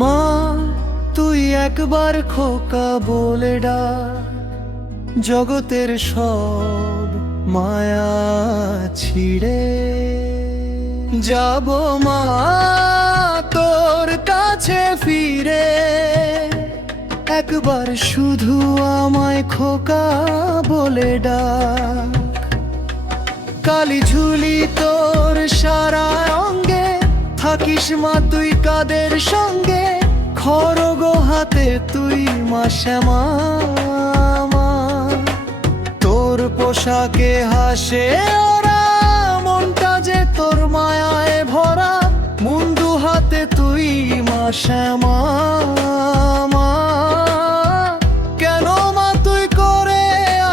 মা তুই একবার খোকা বলে ডাক, জগতের সব মায়া ছিড়ে যাব মা তোর কাছে ফিরে। একবার শুধু আমায় খোকা বলে ডাক, কালি ঝুলি তোর সারা অঙ্গে, থাকিস মা তুই কাদের সঙ্গে, খড়গ হাতে তুই মা শ্যামা। তোর পোশাকে হাসে ওরা, মনটা যে তোর মায়ায় ভরা, মুন্ডু হাতে তুই মা শ্যামা। কেন মা তুই করে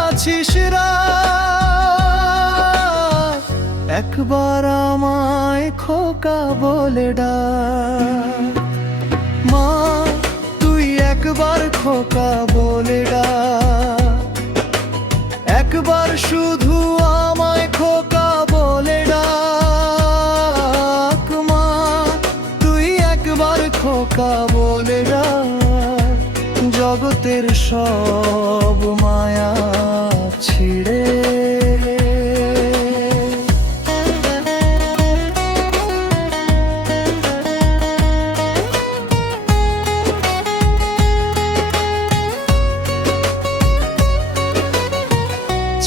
আছিস রাত, একবার আমায় খোকা বলে ডাক। মা তুই একবার খোকা বলে ডাক, একবার শুধু আমায় খোকা বলে ডাক। মা তুই একবার খোকা বলে ডাক, জগতের সব মায়া ছিড়ে।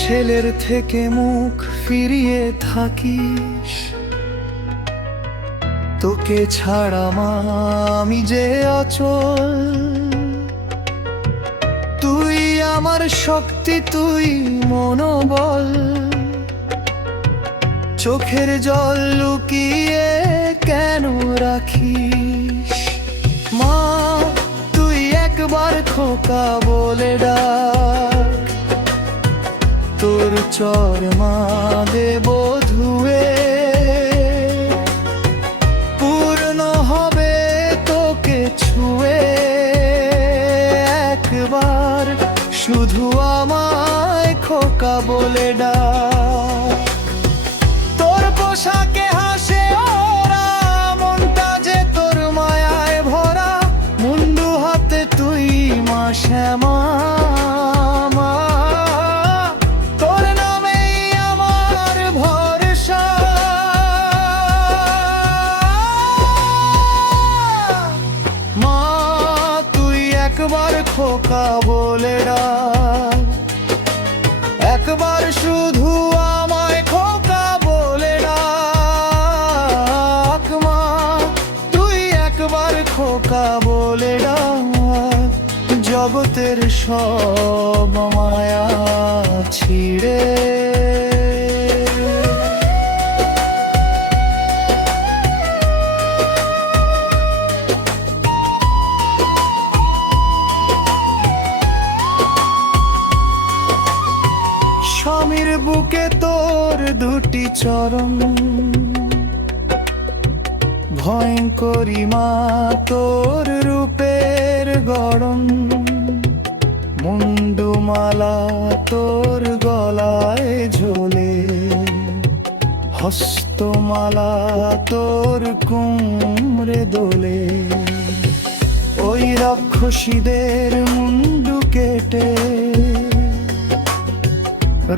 ছেলের থেকে মুখ ফিরিয়ে থাকিস, তোকে ছাড়া মা আমি যে অচল। তুই আমার শক্তি তুই মনোবল, চোখের জল লুকিয়ে কেন রাখিস। মা তুই একবার খোকা বলে ডাক, তোর চর মা দেব ধুয়ে, পূর্ণ হবে তোকে ছুঁয়ে। একবার শুধু আমায় খোকা বলে ডাক, তোর পোশাকে হাসে ওরা, মনটা যে তোর মায়ায় ভরা, মুন্ডু হাতে তুই মা শ্যামা। একবার খোকা বলে ডাক, একবার শুধু আমায় খোকা বলে ডাক। মা তুই একবার খোকা বলে ডাক, জগতের সব মায়া ছিড়ে। স্বামীর বুকে তোর দুটি চরণ, ভয়ঙ্করী মা তোর রূপের গড়ন। মুন্ডুমালা তোর গলায় ঝোলে, হস্তমালা তোর কুমড়ে দোলে। ওই রাক্ষসীদের মুন্ডু কেটে,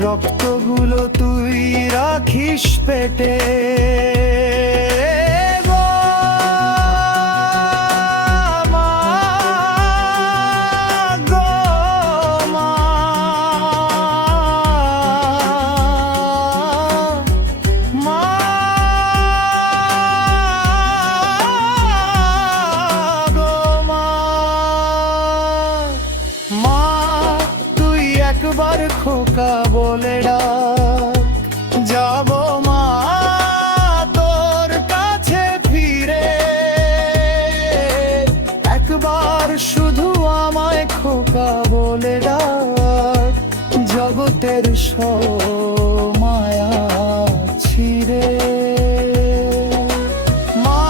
রক্তগুলো তুই রাখিস পেটে। একবার খোকা বলে ডাক, যাব মা তোর কাছে ফিরে। একবার শুধু আমায় খোকা বলে ডাক, জগতের সব মায়া ছিড়ে। মা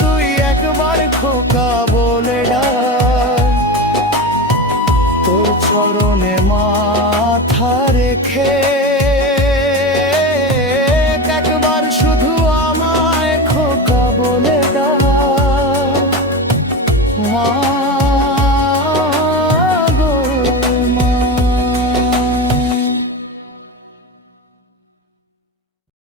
তুই একবার খোকা বলে ডাক, তোর চরণে মাথা রেখে